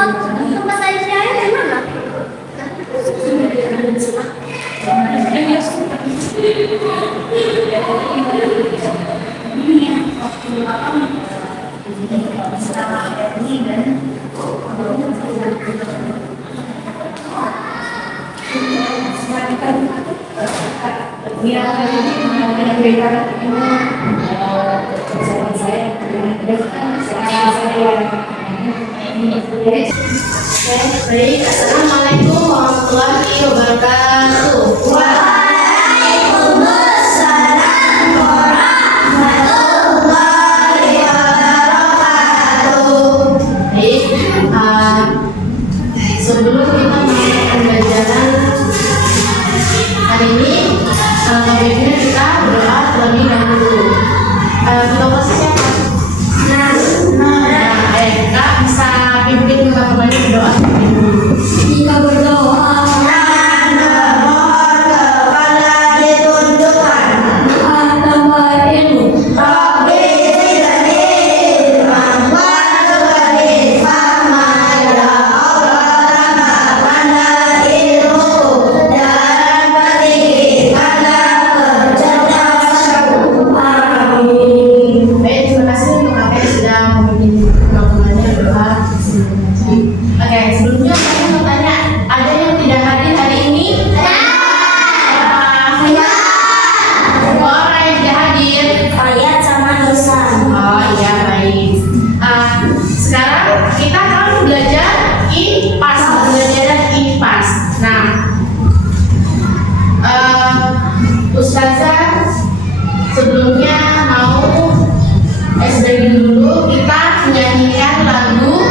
tempat saya di mana? Baik, assalamualaikum warahmatullahi wabarakatuh. Waalaikumsalam warahmatullahi wabarakatuh. Baik, sebelum kita mulai pembelajaran hari ini, baiknya kita berdoa terlebih dahulu. Berdoa siapa? Kak bisa pimpin teman-teman berdoa. Jika berdoa dan memohon kepada ditundukkan tambah ilmu. Rabbi zidni ilman warzuqni fahman ya Allah tambahkan ilmu dan berikanlah kecerdasan. Amin. Baik, terima kasih untuk kakek sudah memimpin teman-temannya berdoa. Oke, sebelumnya saya mau tanya, ada yang tidak hadir hari ini? Ya. Orang yang tidak hadir? Saya sama Nusa. Oh iya, baik. Sekarang kita akan belajar IPAS, pembelajaran IPAS. Nah, Ustazah sebelumnya mau SBG dulu, kita menyanyikan lagu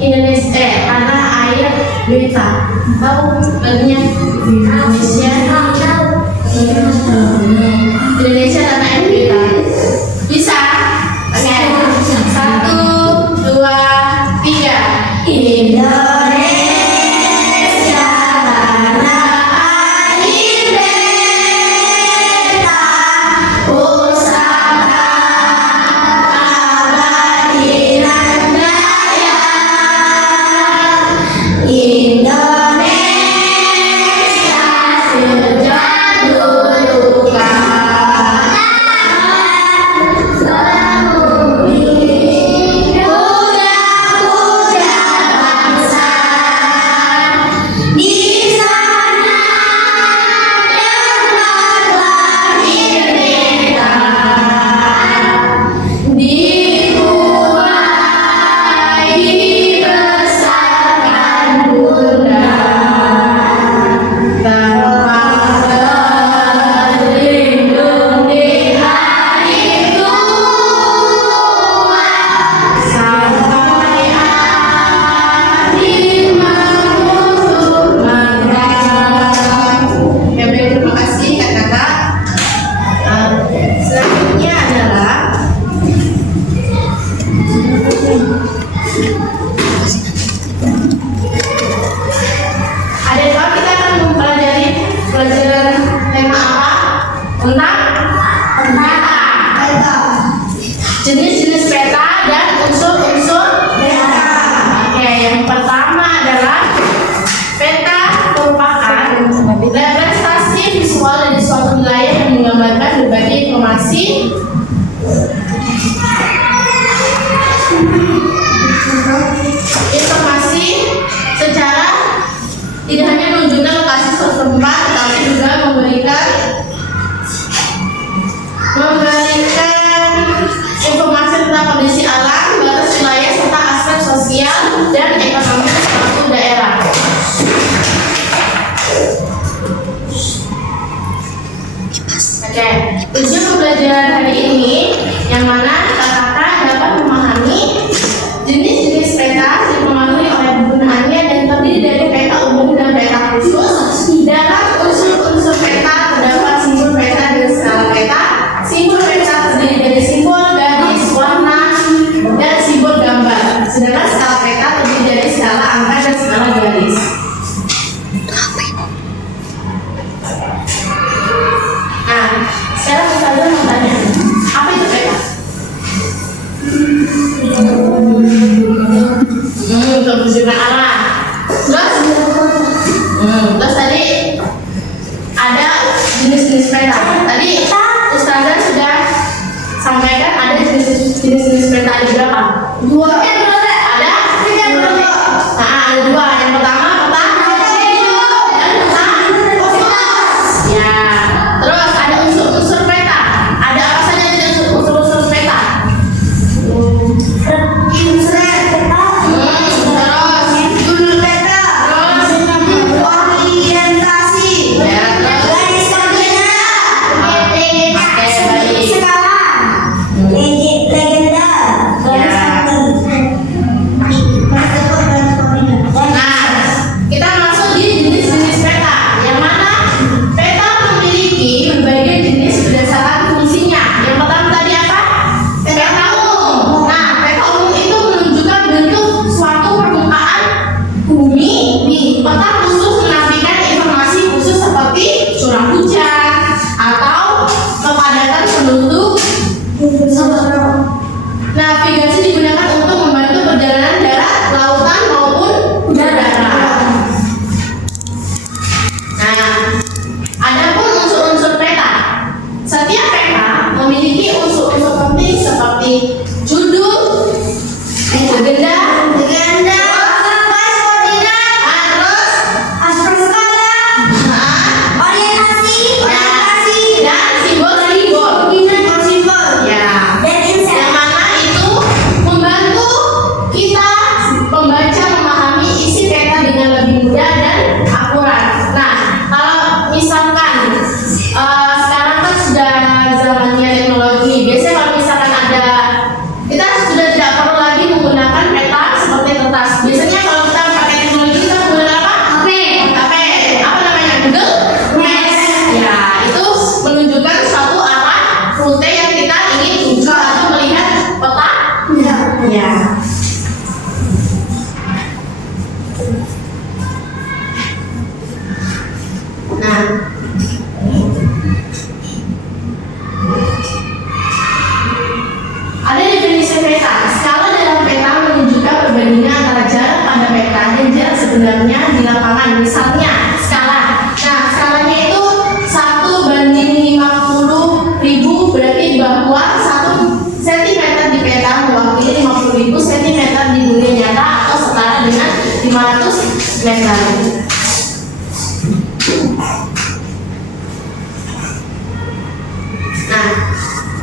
Indonesia tanah air beta. Tahu lagunya? Indonesia tanah air beta. Bisa? Oke. 1, 2, 3. Indonesia tanah air beta, pusaka abadi nan jaya. Indonesia sejak dulu kala bumi muda-muda bangsa. Di sana tempat lahir beta, dimulai dibesarkan bunda. Tanpa berlindung di hari tua, sampai akhir mengutuk mendalam. Ya, baik, terima kasih Kak. Selanjutnya adalah ada yang kita akan mempelajari pelajaran tema apa? Tentang peta. Jenis-jenis peta dan unsur-unsur peta. Oke, yang pertama adalah peta merupakan representasi visual dari suatu wilayah yang menggambarkan berbagai informasi secara tidak hanya menunjukkan lokasi suatu tempat, tetapi juga memberikan informasi tentang kondisi alam, batas wilayah, serta aspek sosial dan ekonomi suatu daerah. Oke, tujuan pembelajaran hari ini yang mana kakak dapat memahami jenis-jenis peta yang dipengaruhi oleh penggunaannya dan terdiri dari peta umum dan peta khusus. Dalam unsur-unsur peta terdapat simbol peta dan skala peta. Simbol peta terdiri dari simbol garis, warna, dan simbol gambar. Sedangkan skala peta terdiri dari skala angka dan skala garis. Nah, sekarang saya mau tanya, menunjukkan arah. Terus tadi ada jenis-jenis peta. Tadi Ustazah sudah sampaikan ada jenis-jenis peta ada berapa? Dua. Ada? Nah, ada dua. Yang pertama peta hijau dan peta kompas. Ya. Terus ada unsur-unsur peta. Ada apa saja di unsur-unsur peta? Kita masuk di jenis-jenis peta. Yang mana peta memiliki berbagai jenis berdasarkan fungsinya. Yang pertama tadi apa? Peta umum. Nah, peta umum itu menunjukkan bentuk suatu permukaan bumi. Peta khusus menampilkan informasi khusus seperti curah hujan atau kepadatan penduduk. Navigasi digunakan untuk membantu perjalanan darat, lautan maupun udara. Nah, adapun unsur-unsur peta. Setiap peta memiliki unsur-unsur penting seperti judul, legenda, dan simbol-simbol. Ya. Yang mana itu membantu kita pembaca memahami isi peta dengan lebih mudah dan akurat. Nah, kalau misalkan sekarang kan sudah zamannya teknologi. Biasanya kalau misalkan ada, kita sudah tidak perlu lagi menggunakan peta seperti kertas. Biasanya kalau kita pakai teknologi kita menggunakan apa? HP. Apa namanya? Google Maps. Ya, itu menunjukkan suatu arah rute yang kita ingin tuju atau melihat peta. Ya. Nah, ada definisi peta. Skala dalam peta menunjukkan perbandingan antara jarak pada peta dan jarak sebenarnya di lapangan. Misalnya skala. Nah, skalanya itu 1:50.000, berarti bahwa 1 cm di peta mewakili 50.000 cm di dunia nyata atau setara dengan 500 meter. Nah,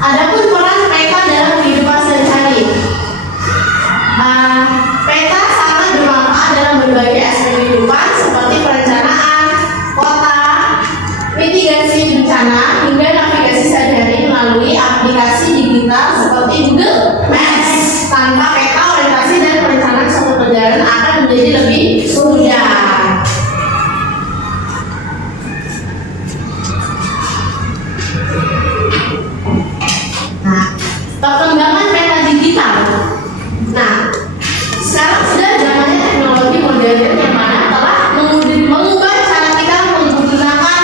adapun peran peta dalam kehidupan sehari-hari. Peta sangat bermanfaat dalam berbagai aspek kehidupan seperti perencanaan kota, mitigasi bencana, hingga navigasi sehari-hari melalui aplikasi digital seperti Google Maps. Tanpa peta, orientasi dan perencanaan suatu perjalanan akan menjadi lebih mudah. Nah, perkembangan peta digital. Nah, sekarang sudah zamannya teknologi modern yang mana telah mengubah cara kita menggunakan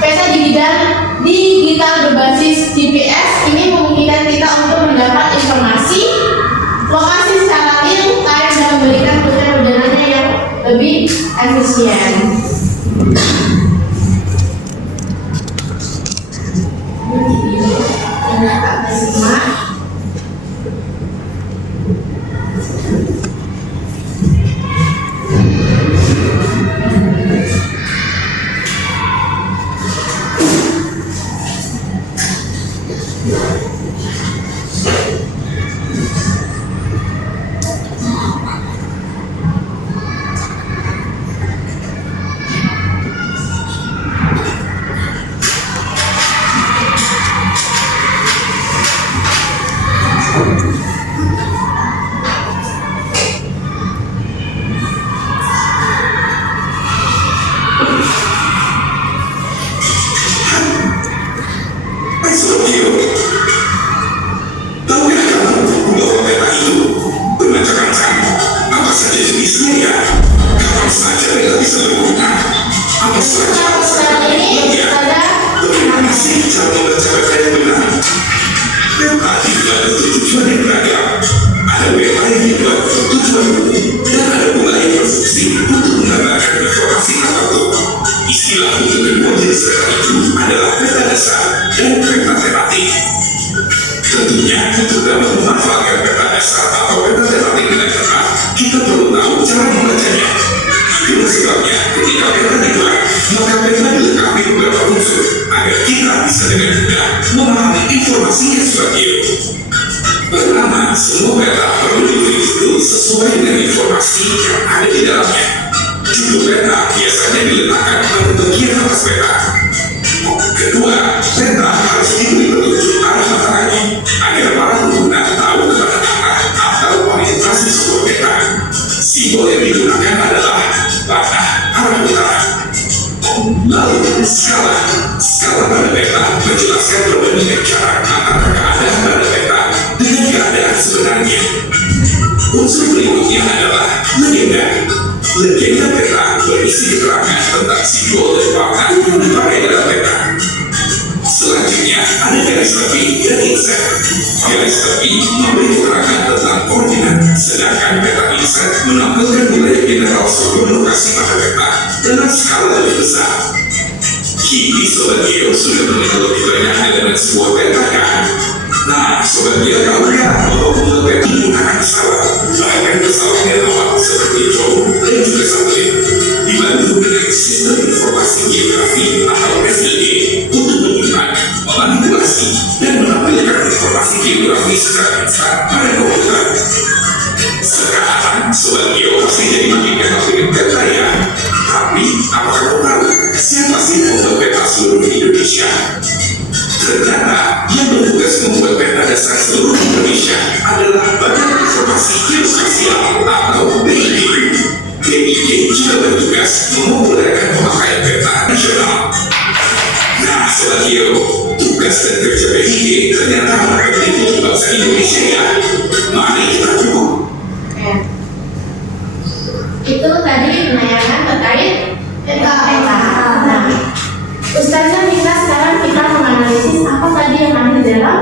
peta digital berbasis GPS. Ini memungkinkan kita untuk mendapat informasi lokasi secara real time dan memberikan rute perjalanan yang peta itu adalah peta dasar dan peta tematik. Tentunya, untuk dapat memanfaatkan peta dasar atau peta tematik dengan tepat, kita perlu tahu cara membacanya. Itulah sebabnya ketika peta dibuat, maka peta dilengkapi beberapa unsur agar kita bisa dengan mudah memahami informasinya sebagai pertama, semua peta perlu diberi judul sesuai dengan informasi yang ada di dalamnya. Judul peta biasanya diletakkan pada bagian atas peta. Kedua, peta harus diberi petunjuk arah matahari agar para pengguna tahu kemana arah atau orientasi sebuah peta. Simbol yang digunakan adalah panah arah utara. Lalu, skala. Skala pada peta menjelaskan perbandingan jarak antara keadaan pada peta dengan keadaan sebenarnya. Unsur berikutnya adalah legenda. Legenda peta berisi keterangan tentang simbol dan warna yang dipakai dalam peta. Selanjutnya ada garis tepi dan inset. Garis tepi memberi keterangan tentang koordinat, sedangkan peta inset menampilkan wilayah general seluruh lokasi pada peta dalam skala lebih besar. Kini Sobat Geo sudah mengenal lebih banyak elemen sebuah peta kan? Nah, Sobat Geo tahu nggak bahwa membuat peta menggunakan pesawat, bahkan pesawat nirlawat seperti drone dan juga satelit, dibantu dengan sistem informasi geografi atau SDG untuk menyimpan, memanipulasi, dan menampilkan informasi geografi secara instan pada komputer. Sekarang, Sobat Geo pasti jadi makin kenal dengan peta ya. Tapi, apakah kamu tahu siapa sih pembuat peta seluruh Indonesia? Ternyata, yang bertugas membuat peta dasar seluruh Indonesia adalah Badan Informasi Geospasial atau BIG. BIG juga bertugas memopularikan pemakaian peta nasional. Nah, Sobat Geo, tugas dan kerja BIG ternyata menghargai untuk bangsa Indonesia ya. Mari kita tunggu. Itu tadi penayangan terkait peta. Nah, Ustazah minta sekarang kita menganalisis apa tadi yang ada di dalam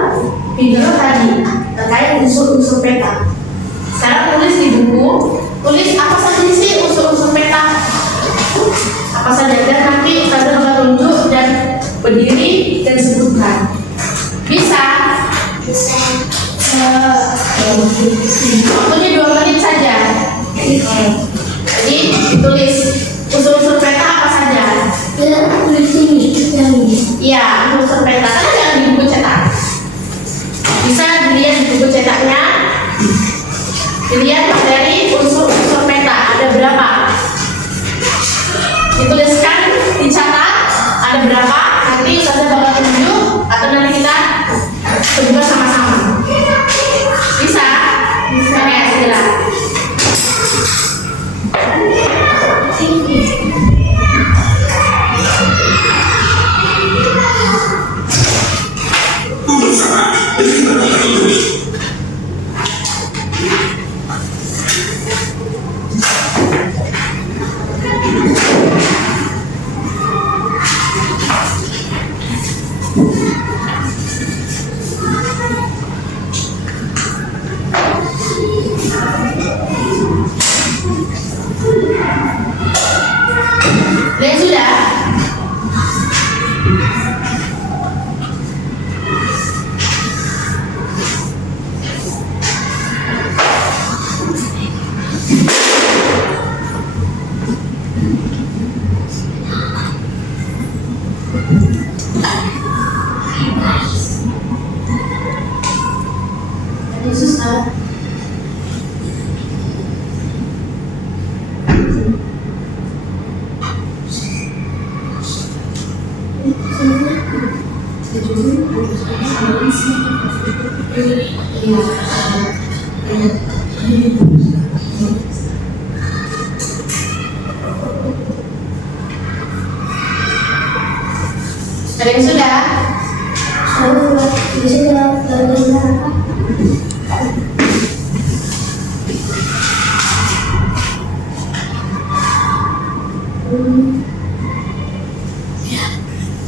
video tadi terkait unsur-unsur peta. Sekarang tulis di buku, tulis apa saja sih unsur-unsur peta, apa saja, dan nanti Ustazah bakal tunjuk dan berdiri dan sebutkan. Bisa? Bisa. Waktunya 2 menit saja. Jadi tulis unsur-unsur peta apa saja. Tulis ini, yang ini. Iya, unsur peta kan ada di buku cetak. Bisa dilihat di buku cetaknya. Dilihat materi unsur-unsur peta ada berapa. Dituliskan, dicatat ada berapa. Nanti Ustazah bakal tunjuk atau nanti kita coba sama-sama. Bisa? Oke, segera. Bersama dengan orang ini. Dan sudah. Susah. Ada yang sudah?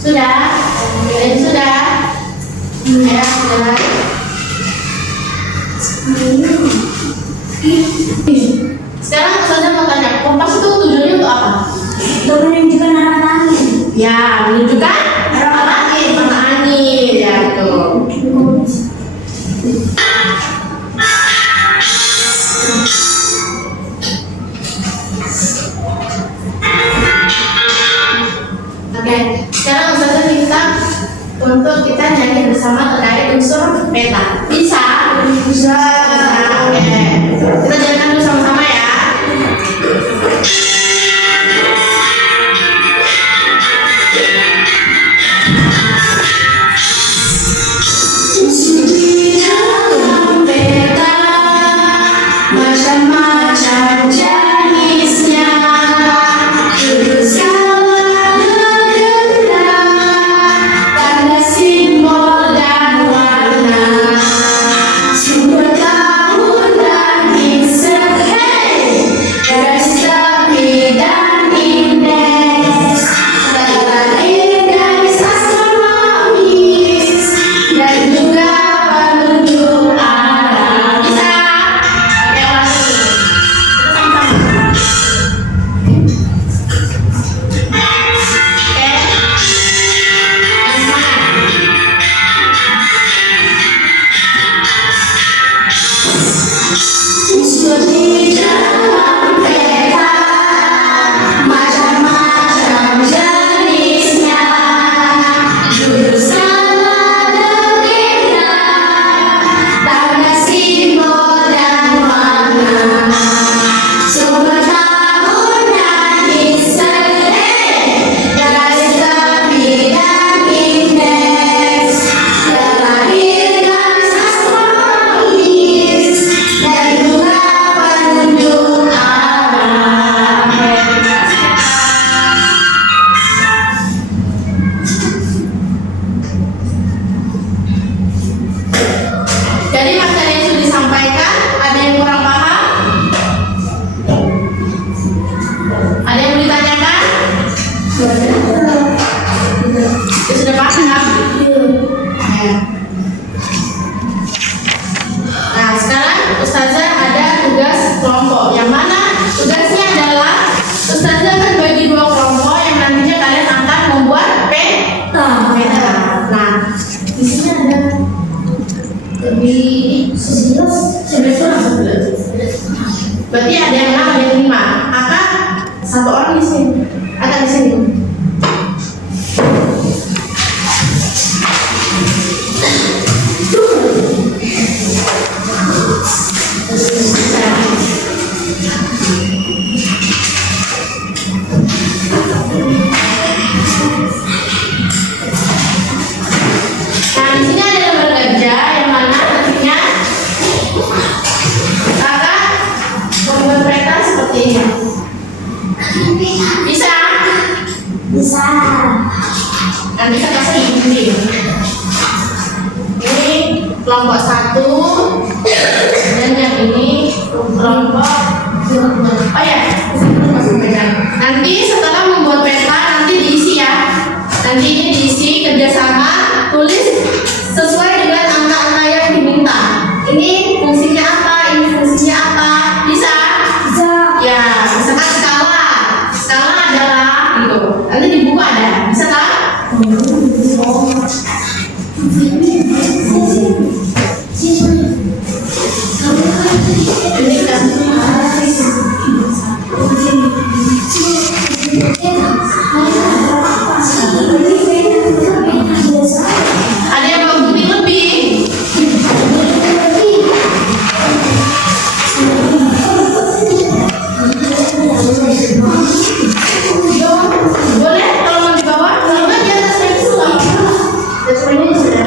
Sudah? Ada yang sudah? Ya, sudah. Sekarang Ustazah mau tanya, kompas itu tujuannya untuk apa? Untuk menunjukkan arah angin. Ya, menunjukkan menunjukkan arah angin, mana angin ya gitu. Oke, sekarang Ustazah minta untuk kita nyanyi bersama terkait unsur peta. Bisa? Bisa. Oke, kita jalankan dulu sama-sama ya. Macam-macam jenisnya, segala negara, tanda simbol dan warna, sumber tahun dan insert, garis tepi dan indeks, tanda lahir garis astronomis, dan juga penunjuk arah. Bisa? Oke, ulangi. Unsur di dalam peta, macam-macam jenisnya, jurusan negara, tanda simbol dan warna, sumber tahun dan insert, garis tepi dan indeks, tanda lahir garis astronomis, dan juga penunjuk arah. Jadi materi yang sudah disampaikan, ada yang kurang paham? Ada yang mau ditanyakan? Ya, sudah paham? Ya. Nah, sekarang Ustazah ada tugas kelompok. Yang mana tugasnya adalah Ustazah akan bagi 2 kelompok yang nantinya kalian akan membuat peta. Nah, di sini ada lebih 11. Berarti ada yang 6, ada yang 5. Maka 1 orang di sini. Ada di sini. Nah, di sini ada lembar kerja yang mana nantinya kakak membuat peta seperti ini. Bisa? Bisa. Nanti kakak saya begini. Ini kelompok 1 dan yang ini kelompok. Oh ya, nanti setelah membuat peta nanti diisi ya. Nanti ini diisi kerjasama, tulis sesuai dengan angka-angka yang diminta. Ini fungsinya apa? Ini fungsinya apa? Bisa? Bisa. Ya, misalkan skala. Skala adalah gitu. Nanti di buku ada. Bisa kan? Ini kan. Ada yang mau bukti lebih? Boleh kalau mau di bawah, kalau nggak di atas itu nggak apa-apa. Ya, semuanya sudah.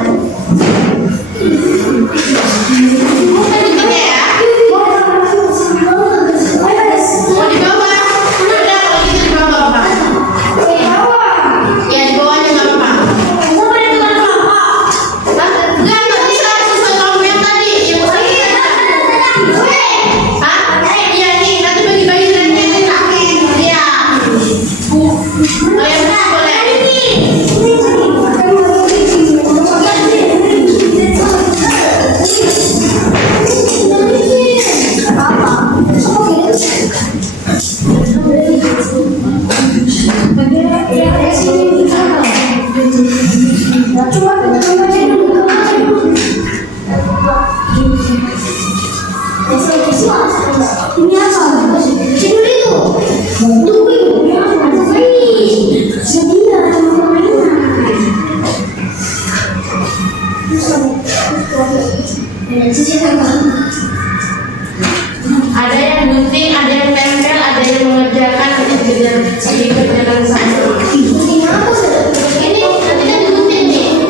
Ada yang gunting, ada yang tempel, ada yang mengerjakan dikerjakan sama. Ini nanti kan digunting nih,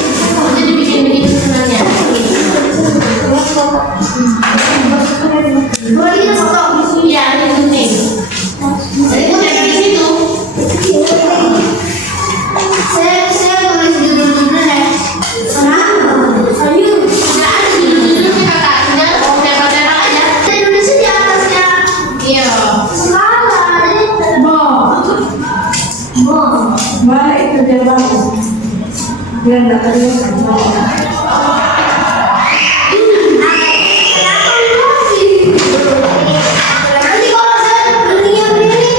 jadi bikin sebenarnya. Iya, ini gunting. Jadi itu tempel di situ. Saya tulis judul-judulnya. Ayo. Nggak ada judul-judulnya kakak, tinggal tempel-tempel aja. Saya tulisnya di atasnya. Iya. Salah. Baik kerja bagus. Biar nggak kelihatan. Nanti kalau saya berdiri begini,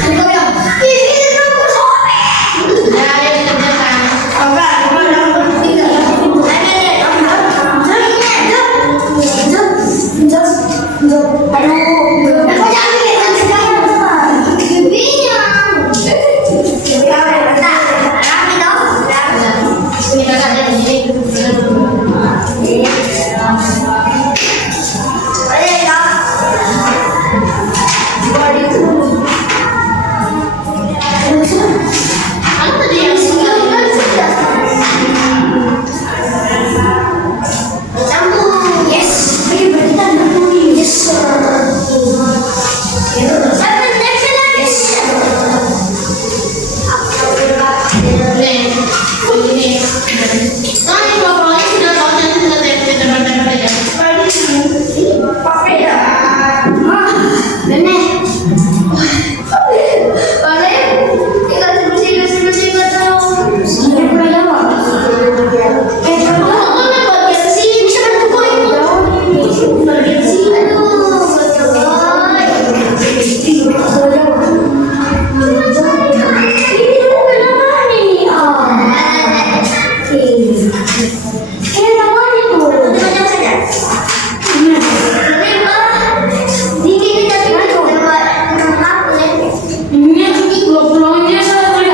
nanti kau bilang, "Ih, ini nomor sobek." Ya, ayo dikerjakan. Ini kakak ada di sini. Aku tadi yang nih, ini. Nah, ini bawahnya sudah tahu nanti sudah tempel-tempel ya. Ini pulau-pulaunya saya lebih.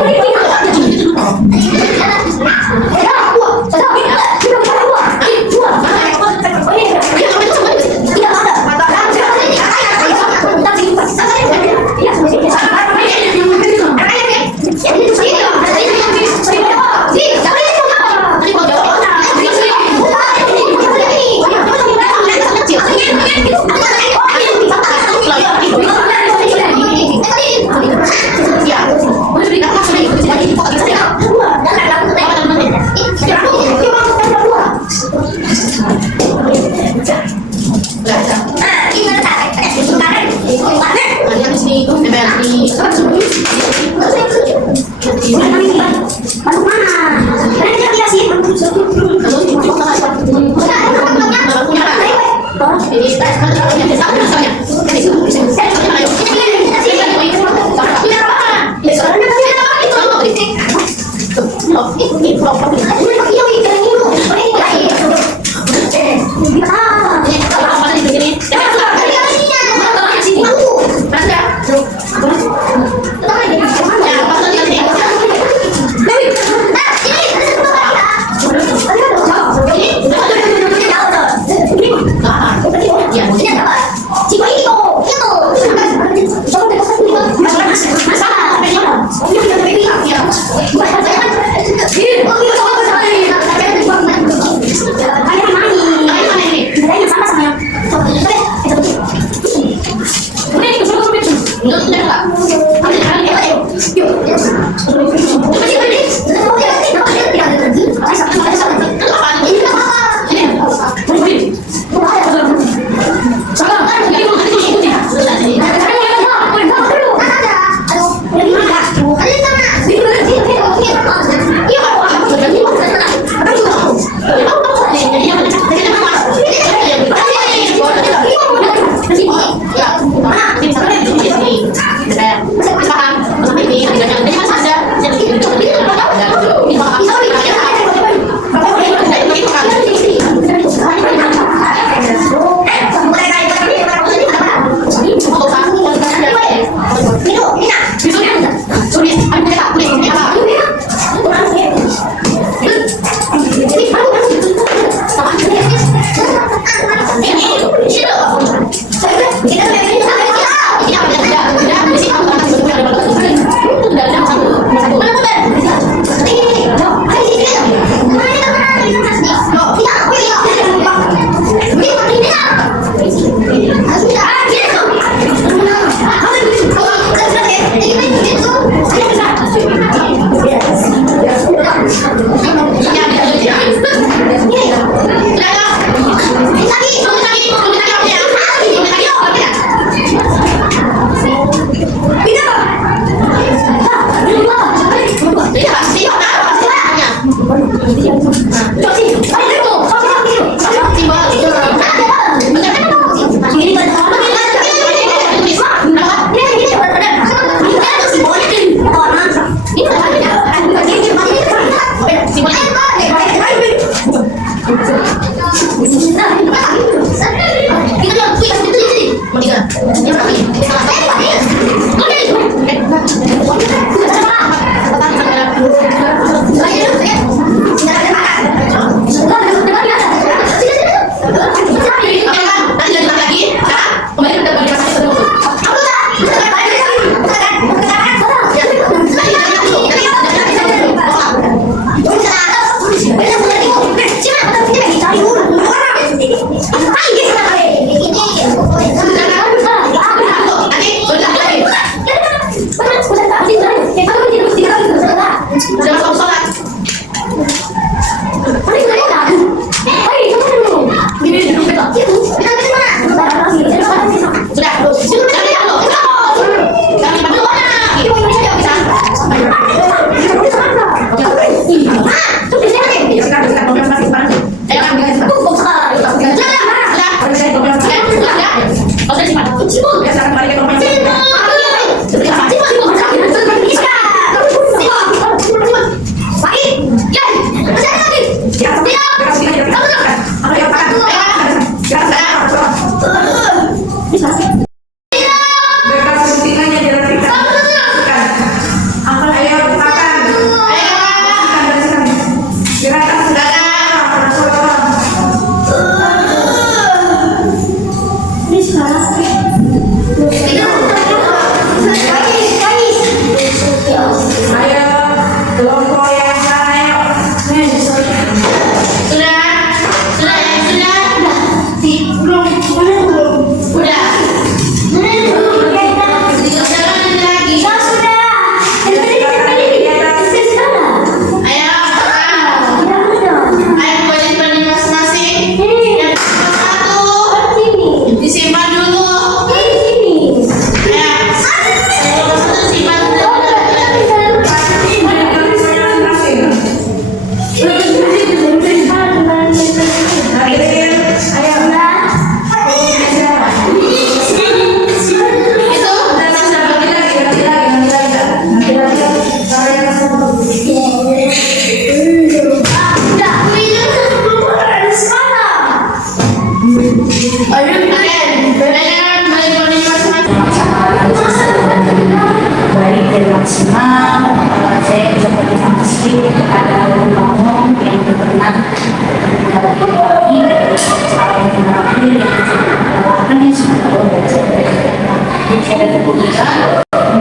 Ini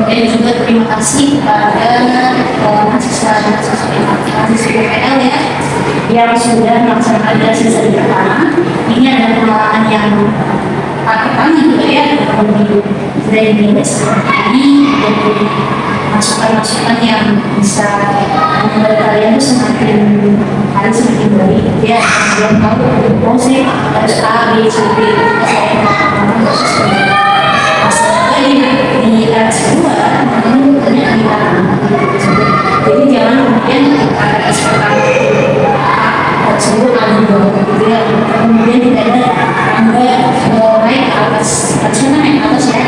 Dan juga terima kasih kepada mahasiswa PL ya yang sudah melaksanakan sesi pertama. Ini adalah pengalaman yang pertama juga ya dari ini dan masukan-masukan yang bisa membuat kalian itu semakin hari semakin baik ya. Kalian tahu sih harus A, B, C, D, di kelas kedua menurutnya jadi jangan kemudian ada ekspektasi tersebut gitu ya, kemudian tidak ada naik ke atas ya.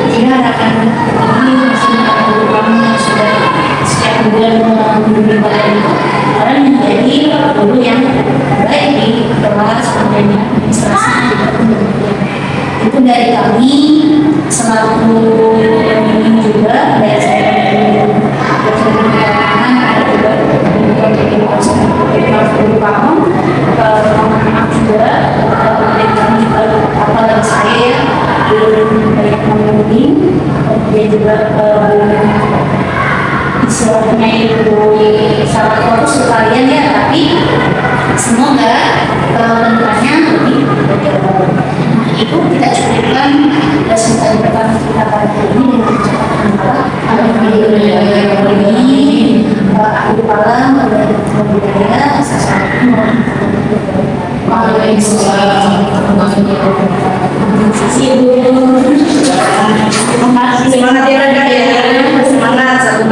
Jadi harapan ini maksudnya kamu yang sudah setiap bulan menghubungi kalian itu kalian menjadi guru yang baik di kelas administrasi. Itu dari kami selaku ini juga dari saya ada juga maaf juga dari kami juga apa dari saya banyak mengunjungi dia juga istilahnya itu salah satu sekalian ya, tapi semoga kedepannya lebih itu kita cukupkan kesempatan pertama kita pada hari ini dengan ucapan ini aku kepala budaya sesuatu semangat ya, semangat satu